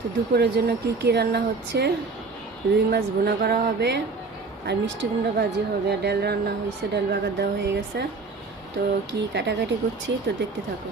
তো দুপুরের জন্য কি কি রান্না হচ্ছে, রুই মাছ ভুনা করা হবে আর মিষ্টি কুমড়া ভাজি হবে, আর ডাল রান্না হয়েছে, ডাল বাগার দেওয়া হয়ে গেছে। তো কি কাটাকাটি করছি তো দেখতে থাকো।